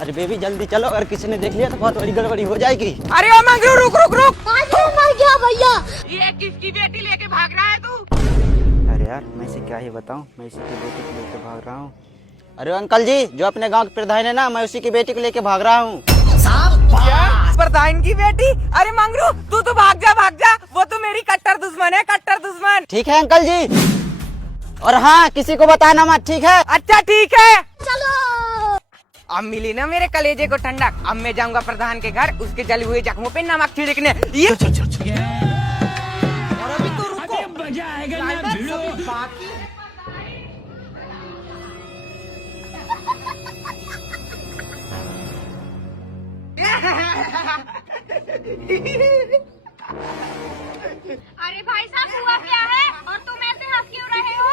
अरे बेबी जल्दी चलो, अगर किसी ने देख लिया तो बहुत बड़ी गड़बड़ी हो जाएगी। अरे ओ मंगरू रुक रुक रुक। मर गया भैया। ये किसकी बेटी लेके भाग रहा है तू? अरे यार मैं इसे क्या ही बताऊं, मैं इसी की बेटी को लेके भाग रहा हूँ। अरे अंकल जी, जो अपने गांव के प्रधान है ना, मैं उसी की बेटी को लेके भाग रहा हूँ। क्या प्रधान की बेटी? अरे मंगरू तू तो भाग जा, वो तो मेरी कट्टर दुश्मन है, कट्टर दुश्मन। ठीक है अंकल जी, और हाँ किसी को बताना मत, ठीक है? अच्छा ठीक है। चलो। अब मिली ना मेरे कलेजे को ठंडक। अब मैं जाऊंगा प्रधान के घर, उसके जले हुए जख्मों पे नमक छिड़कने। ये और अभी तो रुको, मजा आएगा ना भिड़ो। बाकी अरे भाई साहब हुआ क्या है और तुम ऐसे हंस क्यों रहे हो?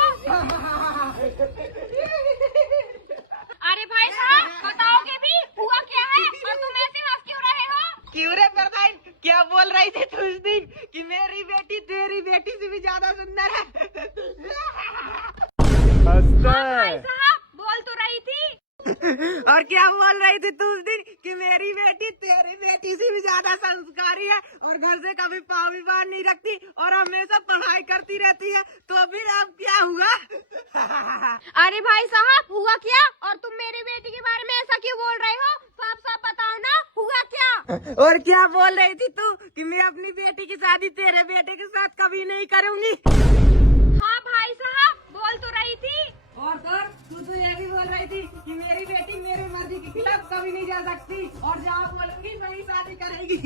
अरे भाई साहब बताओगे भी हुआ क्या है और तुम ऐसे हंस क्यों रहे हो? क्यों रे प्रधान, क्या बोल रही थी तू उस दिन कि मेरी बेटी तेरी बेटी से भी ज्यादा सुंदर है? भाई साहब बोल तो रही थी। और क्या बोल रही थी तू उस दिन कि मेरी बेटी तेरी बेटी से भी ज्यादा संस्कारी है और घर से कभी पाँव भी बाहर नहीं रखती और हमेशा पढ़ाई करती रहती है। तो फिर अब क्या हुआ? अरे भाई साहब हुआ क्या और तुम मेरी बेटी के बारे में ऐसा क्यों बोल रहे हो? साफ साफ बताओ ना हुआ क्या? और क्या बोल रही थी तू कि मैं अपनी बेटी की शादी तेरे बेटे के साथ कभी नहीं करूँगी? हाँ भाई साहब बोल तो रही थी। और सर तू तो ये भी बोल रही थी कि मेरी बेटी मेरे मर्जी के खिलाफ कभी नहीं जा सकती और जहाँ बोलूंगी वही शादी करेगी।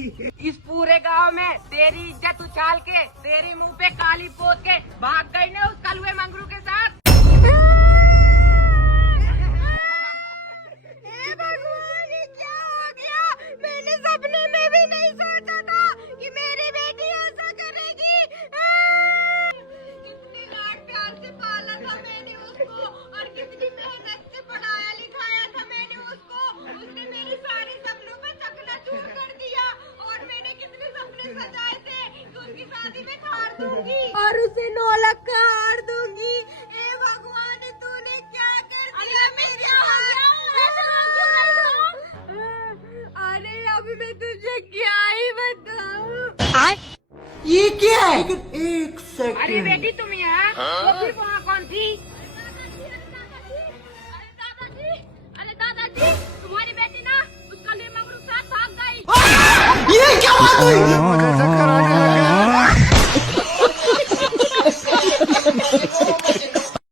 इस पूरे गांव में तेरी इज्जत उछाल के तेरे मुंह पे काली पोत के भाग गई ना उस कलुए मंगरू के साथ। भगवान ये क्या हो गया? मैंने सपने में भी नहीं सोचा था कि मेरी बेटी ऐसा करेगी। कितने लाड प्यार से पाला था मैंने उसको और कितनी मेहनत से पढ़ाया लिखाया था मैंने उसको। उसने मेरे सारे सपनों पे चकनाचूर कर दिया और मैंने कितने सपने सजाए थे कि उसकी शादी में हार दूंगी और उसे 9 लाख का हार दूंगी। ए भगवान तूने क्या कर दिया मेरे साथ? अरे अभी मैं तुझे क्या ही बताऊं? ये क्या है? एक सेकंड। अरे बेटी तुम यहाँ, वो फिर वहाँ कौन थी? अरे दादाजी तुम्हारी बेटी ना उसका ले मंगरू साथ भाग गई। ये क्या बात हुई?